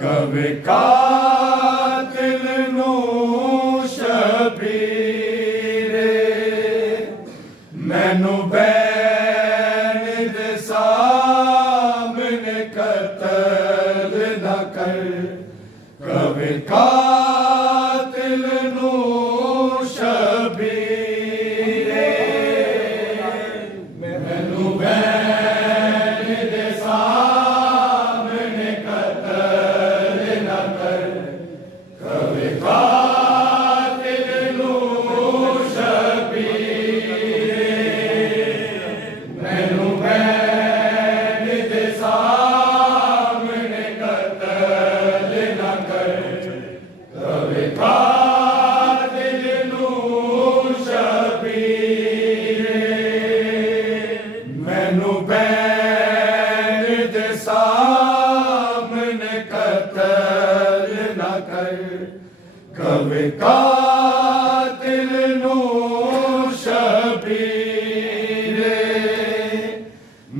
कवे कातिल नू शबीरे मैनू बैन दे सामने कतल न कर कवे कातिल नू शबीरे मैनू बैन दे सामने कतल न कर कवे कातिल नू शबीरे मैनू बैन दे सामने कतल न कर कवे कातिल नू शबीरे मैनू बैन दे सामने कतल न कर कवे कातिल नू शबीरे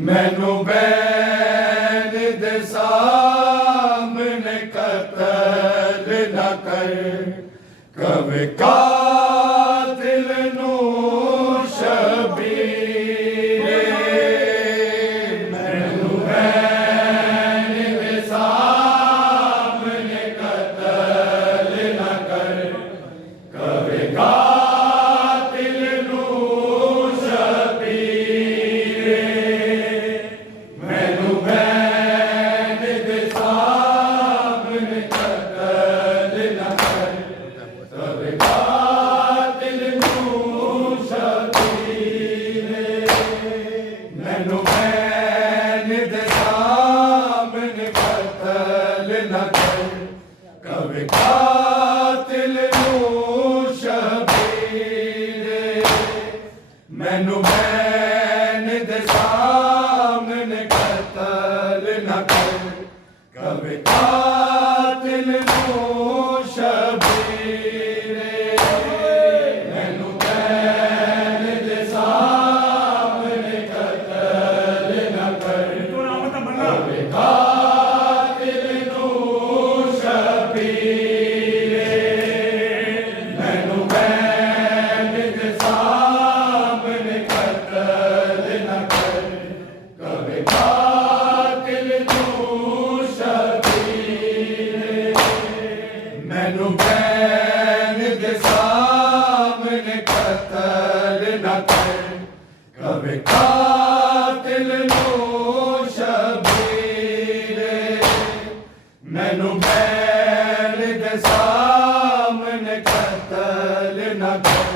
मैनू बैन दे सामने कतल न कर कवे कातिल नू शबीरे मैनू बैन दे सामने कतल न कर कवे कातिल नू शबीरे मैनू बैन दे सामने कतल न कर कवे कातिल नू शबीरे मैनू बैन दे सामने कतल न कर कवे कातिल नू शबीरे मैनू बैन दे सामने कतल न कर कवे कातिल नू शबीरे मैनू बैन दे सामने कतल न कर कवे कातिल नू शबीरे मैनू बैन दे सामने कतल न कर कवे कातिल नू शबीरे मैनू बैन दे सामने कतल न कर कवे कातिल नू शबीरे मैनू बैन दे सामने कतल न कर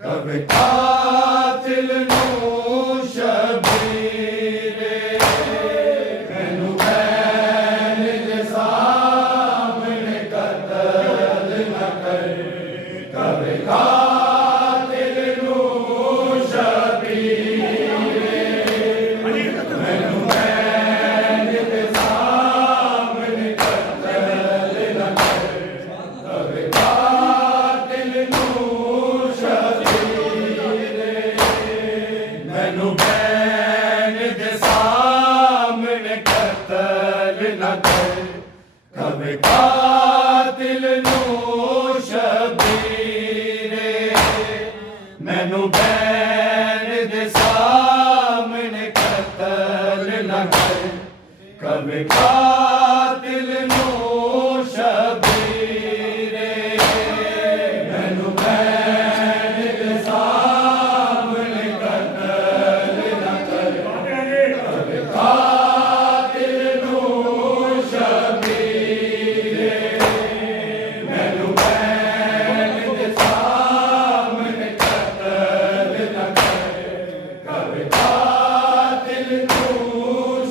कवे कातिल नू शबीरे मैनू बैन दे सामने कतल न कर कवे कातिल नू शबीरे मैनू बैन दे सामने कतल न कर कवे कातिल नू शबीरे मैनू बैन दे सामने कतल न कर कवे कातिल नू शबीरे मैनू बैन दे सामने कतल न कर कवे कातिल नू शबीरे मैनू बैन दे सामने कतल न कर कवे कातिल नू शबीरे मैनू बैन दे सामने कतल न कर कवे कातिल नू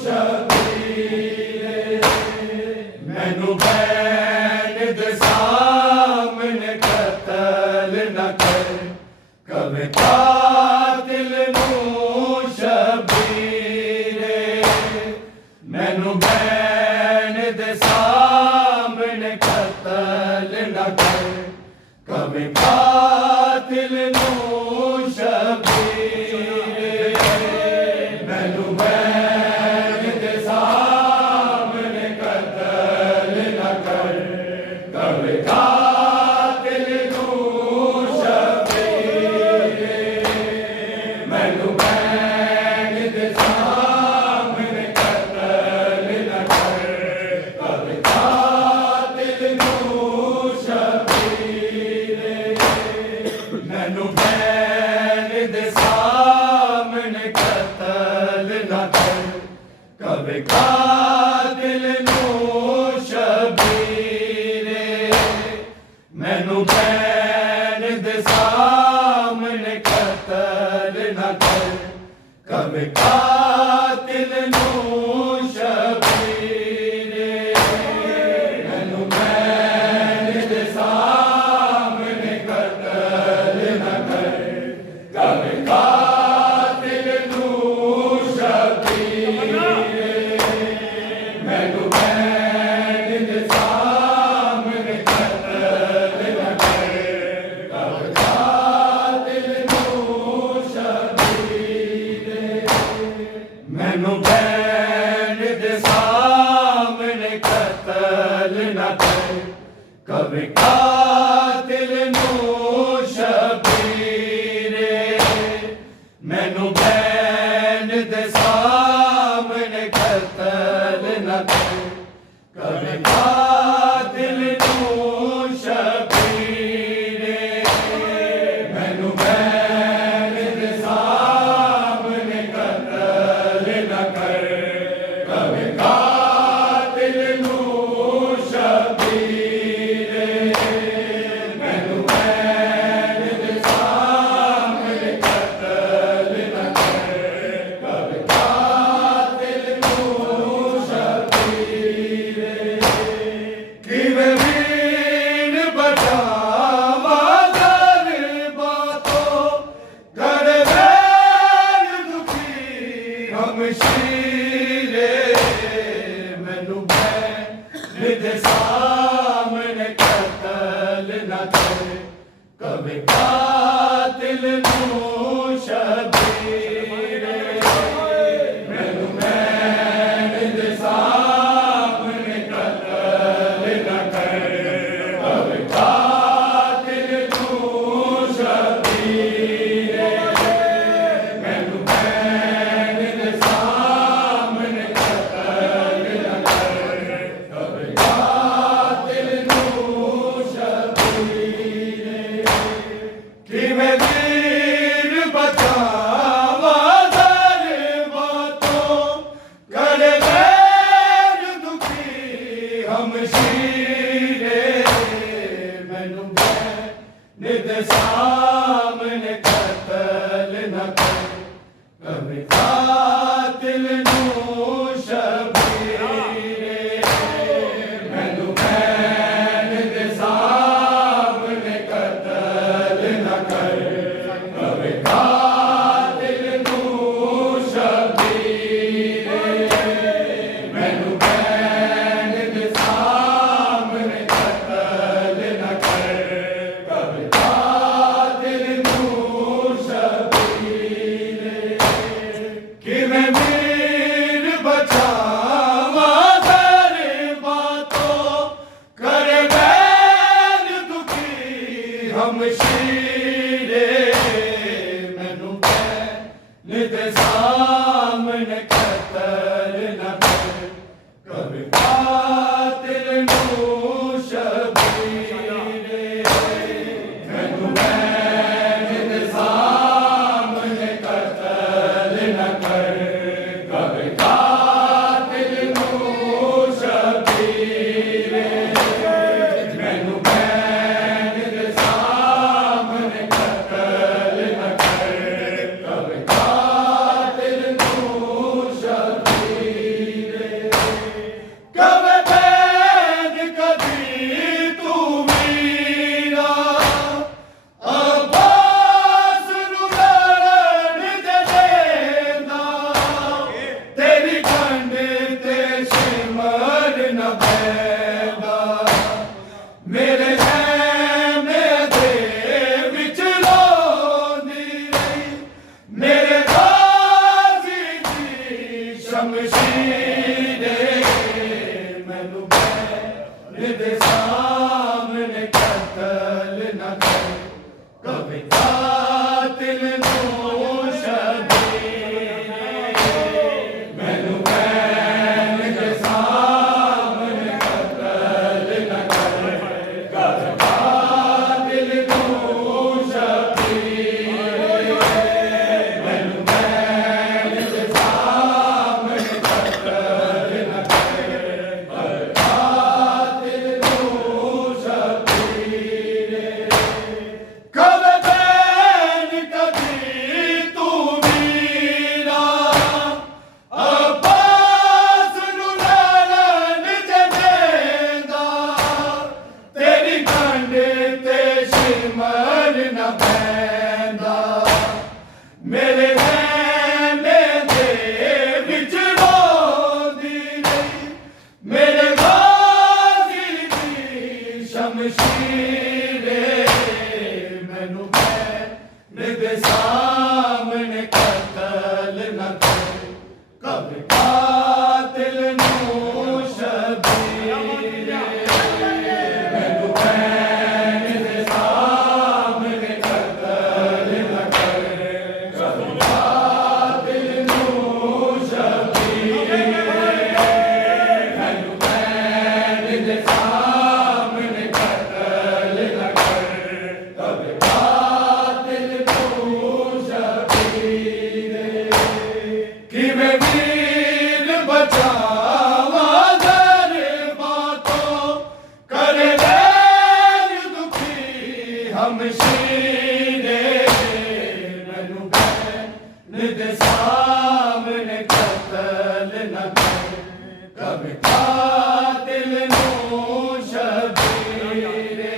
शबीरे मैनू बैन दे सामने कतल न कर कवे कातिल नू शबीरे मैनू बैन दे सामने कतल न कर कवे कातिल नू शबीरे मैनू बैन दे सामने कतल ਨਾ ਕਰ ਕਦੇ ਕਾਤਿਲ ਨੂੰ ਸ਼ਬੀਰੇ ਮੈਨੂੰ ਬੈਨ ਦੇ ਸਾਹਮਣੇ ਕਤਲ ਨਾ ਕਰ ਕਦੇ ਕਾਤਿਲ ਨੂੰ ਸ਼ਬੀਰੇ ਮੈਨੂੰ ਬੈਨ ਦੇ ਸਾਹਮਣੇ ਕਤਲ ਨਾ ਕਰ ਕਦੇ ਕਾਤਿਲ ਨੂੰ ਸ਼ਬੀਰੇ ਮੈਨੂੰ ਬੈਨ ਦੇ ਸਾਹਮਣੇ ਕਤਲ ਨਾ ਕਰ ਕਦੇ ਕਾਤਿਲ ਨੂੰ ਸ਼ਬੀਰੇ ਕਿਵੇਂ ਵੀਰ ਬਚਾਵਾ ਗਰੀਬਾਂ ਤੋਂ ਕਰ ਵੈਰ ਦੁਖੀ ਹਮਸ਼ੀਰੇ ਮੈਨੂੰ ਬੈਨ ਦੇ ਸਾਹਮਣੇ ਕਤਲ ਨਾ ਕਰ ਕਦੇ ਕਾਤਿਲ ਨੂੰ ਸ਼ਬੀਰੇ ਮੈਨੂੰ ਬੈਨ ਦੇ ਸਾਹਮਣੇ ਕਤਲ ਨਾ ਕਰ ਕਦੇ ਕਾਤਿਲ ਨੂੰ ਸ਼ਬੀਰੇ ਮੈਨੂੰ ਬੈਨ ਦੇ ਸਾਹਮਣੇ ਕਤਲ ਨਾ ਕਰ ਕਦੇ ਕਾਤਿਲ ਨੂੰ ਸ਼ਬੀਰੇ ਕਿਵੇਂ ਵੀਰ ਬਚਾਵਾ ਗਰੀਬਾਂ ਤੋਂ ਕਰ ਵੈਰ ਦੁਖੀ ਹਮਸ਼ੀਰੇ ਮੈਨੂੰ ਬੈਨ ਦੇ ਸਾਹਮਣੇ ਕਤਲ ਨਾ ਕਰ ਕਦੇ ਕਾਤਿਲ ਨੂੰ ਸ਼ਬੀਰੇ ਮੈਨੂੰ ਬੈਨ ਦੇ ਸਾਹਮਣੇ ਕਤਲ ਨਾ ਕਰ ਕਦੇ ਕਾਤਿਲ ਨੂੰ ਸ਼ਬੀਰੇ ਮੈਨੂੰ ਬੈਨ ਦੇ ਸਾਹਮਣੇ ਕਤਲ ਨਾ ਕਰ ਕਦੇ ਕਾਤਿਲ ਨੂੰ ਸ਼ਬੀਰੇ ਕਿਵੇਂ ਵੀਰ ਬਚਾਵਾ ਗਰੀਬਾਂ ਤੋਂ ਕਰ ਵੈਰ ਦੁਖੀ ਹਮਸ਼ੀਰੇ ਮੈਨੂੰ ਬੈਨ ਦੇ ਸਾਹਮਣੇ ਕਤਲ ਨਾ ਕਰ ਕਦੇ ਕਾਤਿਲ ਨੂੰ ਸ਼ਬੀਰੇ ਮੈਨੂੰ ਬੈਨ ਦੇ ਸਾਹਮਣੇ ਕਤਲ ਨਾ ਕਰ ਕਦੇ ਕਾਤਿਲ ਨੂੰ ਸ਼ਬੀਰੇ ਮੈਨੂੰ ਬੈਨ ਦੇ ਸਾਹਮਣੇ ਕਤਲ ਨਾ ਕਰ ਕਦੇ ਕਾਤਿਲ ਨੂੰ ਸ਼ਬੀਰੇ ਕਦੇ ਬੈਨ ਕਦੀ ਤੂੰ ਵੀਰਾ ਅਬਾਸ ਨੂੰ ਲੜਨ ਦੇ ਦੇਂਦਾ ਤੇਰੀ ਕੰਡ ਤੇ ਸਿਮਰ ਨ ਪੈਂਦਾ ਮੇਰੇ ਹੈਮੇ ਦੇ ਵਿੱਚ ਰੋਂਦੀ ਰਹੀ ਮੇਰੇ ਗਾਜ਼ੀ ਦੀ ਸ਼ਮਸ਼ੀਰੇ ਮੈਨੂੰ ਬੈਨ ਦੇ ਸਾਹਮਣੇ ਕਤਲ ਨਾ ਕਰ ਕਦੇ ਕਾਤਿਲ ਨੂੰ ਸ਼ਬੀਰੇ ਮੈਨੂੰ ਬੈਨ ਦੇ ਸਾਹਮਣੇ ਕਤਲ ਨਾ ਕਰ ਕਦੇ ਕਾਤਿਲ ਨੂੰ ਸ਼ਬੀਰੇ ਮੈਨੂੰ ਬੈਨ ਦੇ ਸਾਹਮਣੇ ਕਤਲ ਨਾ ਕਰ ਕਦੇ ਕਾਤਿਲ ਨੂੰ शमशीरे मैनू बैन दे सामने कतल न कर कभी कातिल नू शबीरे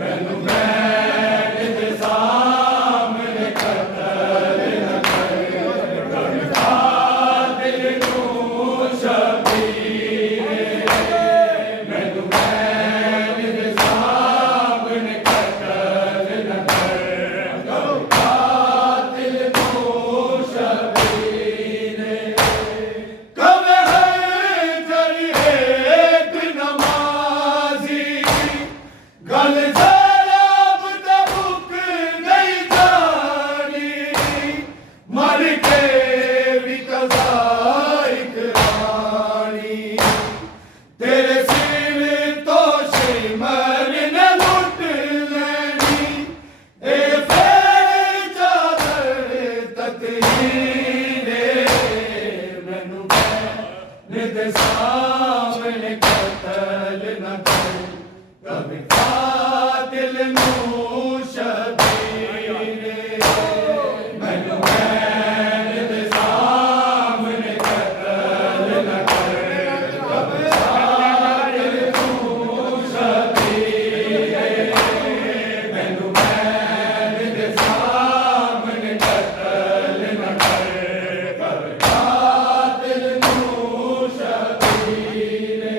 मैनू बैन दे सामने कतल न कर कभी कातिल नू शबीरे मैनू बैन दे सामने कतल न कर कभी कातिल नू शबीरे कवे हर जरिए एक नमाजी गल जराब तबुक नहीं जानी मर के भी कज़ा इकरानी तेरे सिर तो शिमर ने लुट लेनी ए फेर चादर तकहीरे मैनू बैन दे सामने कतल न कर कभी कातिल नू शबीरे मैनू बैन दे सामने कतल न कर कभी कातिल नू शबीरे मैनू बैन दे सामने कतल न कर कभी कातिल नू शबीरे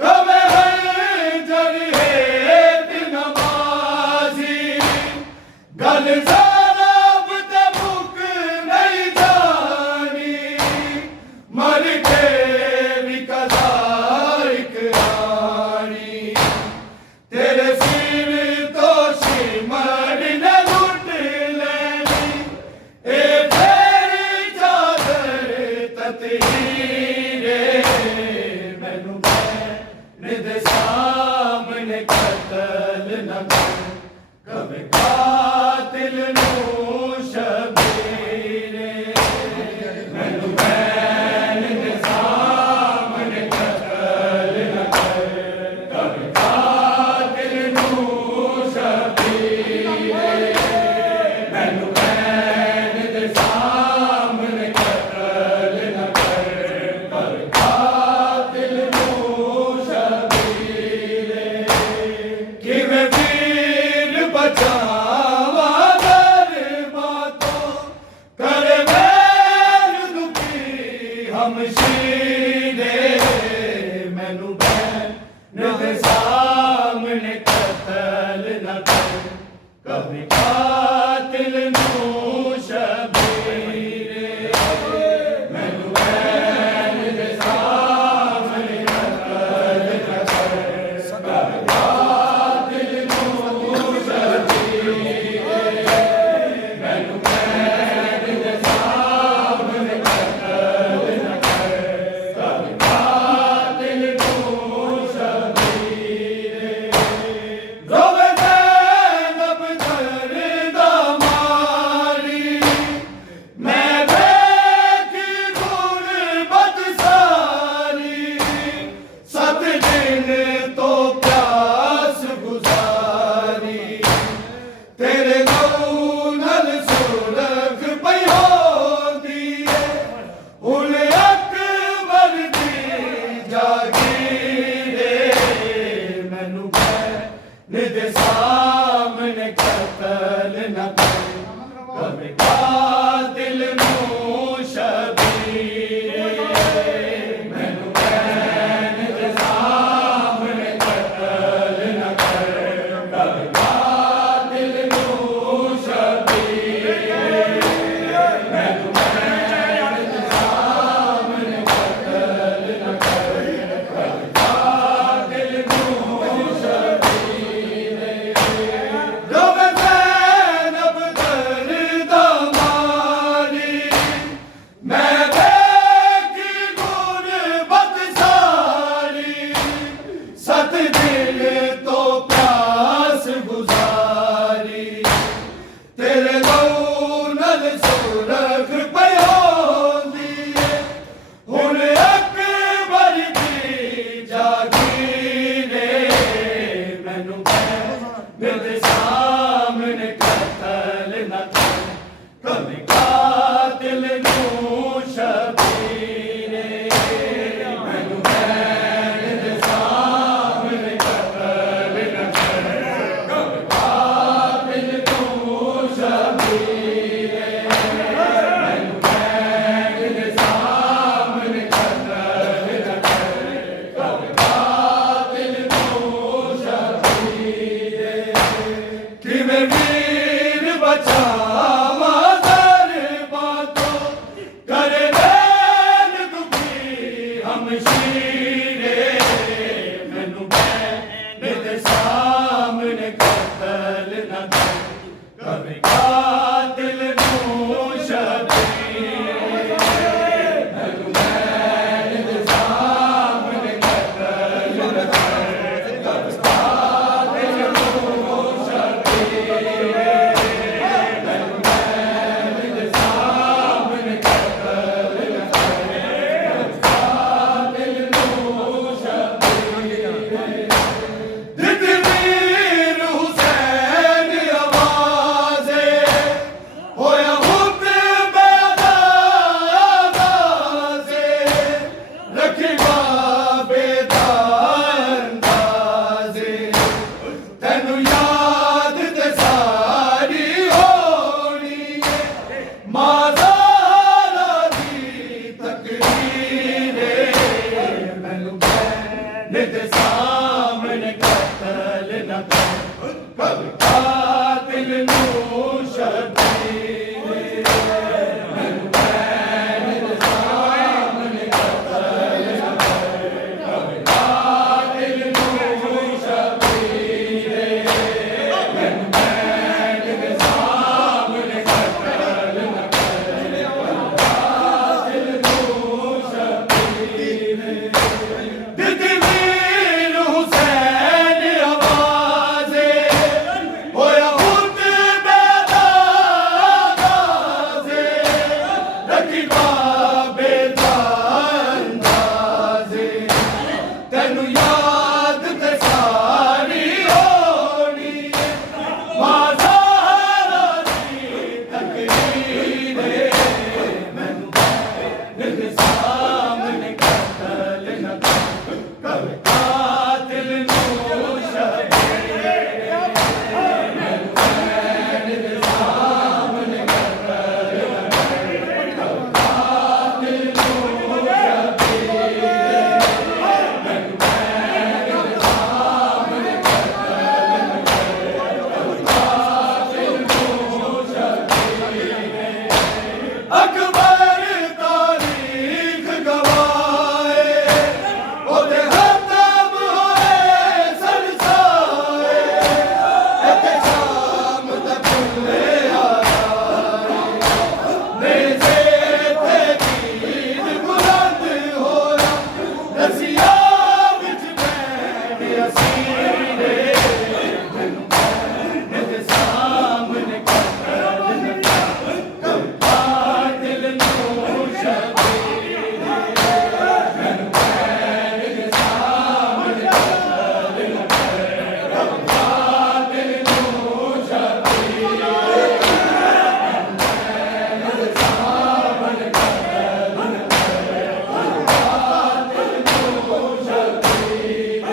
कवे हर जरिए एक नमाजी गल जराब तबुक नहीं जानी मर के भी कज़ा इकरानी तेरे सिर तो शिमर ने लुट लेनी ए फेर चादर तकहीरे मैनू बैन दे सामने कतल न कर कभी कातिल नू शबीरे मैनू बैन दे सामने कतल न कर कभी कातिल नू शबीरे मैनू बैन दे सामने कतल न कर कभी कातिल नू शबीरे किवें वीर बचावा दरबार तो करे वैर दुखी हमशीरे मैनू बैन दे सामने कतल न कर कभी कातिल नू शबीरे मैनू बैन दे सामने कतल न कर कभी कातिल नू शबीरे मैनू बैन दे सामने कतल न कर कभी कातिल नू शबीरे रोवे ज़ैनब दरबार दे सामने कतल न कर कभी कातिल नू शबीर मैनू मैन दे सामने कतल न कर कभी कातिल नू शबीर मैनू मैन दे सामने कतल न कर कभी कातिल नू शबीर दितवीर हुसैन आवाज़े होया हुक्म आवाज़े रखी बाबे दा अंदाज़े तैनू याद ते सारी होनी है माज़ारा दी तकरीर मैनू मैन दे सामने कतल न कर कभी कातिल नू शबीर मैनू मैन दे सामने कतल न कर कभी कातिल नू शबीर मैनू मैन दे सामने कतल न कर कभी कातिल नू शबीर दितवीर हुसैन आवाज़े होया हुक्म आवाज़े रखी बाबे दा अंदाज़े तैनू याद ते सारी होनी है माज़ारा दी तकरीर मैनू मैन दे सामने कतल न कर कभी कातिल नू शबीर मैनू मैन दे सामने कतल न कर कभी कातिल नू शबीर मैनू मैन दे सामने कतल न कर कभी कातिल नू शबीर अकबर तारीख गवाए ओदे खत्म होए सरसाए इत्थे शाम दे फुल्ले आए नेज़े ते कीर बुलंद होया रसिया विच बैठ असीर मैनू मैन दे सामने कतल न कर कभी कातिल नू शबीर मैनू मैन दे सामने कतल न कर कभी कातिल नू शबीर मैनू मैन दे सामने कतल न कर कभी कातिल नू शबीर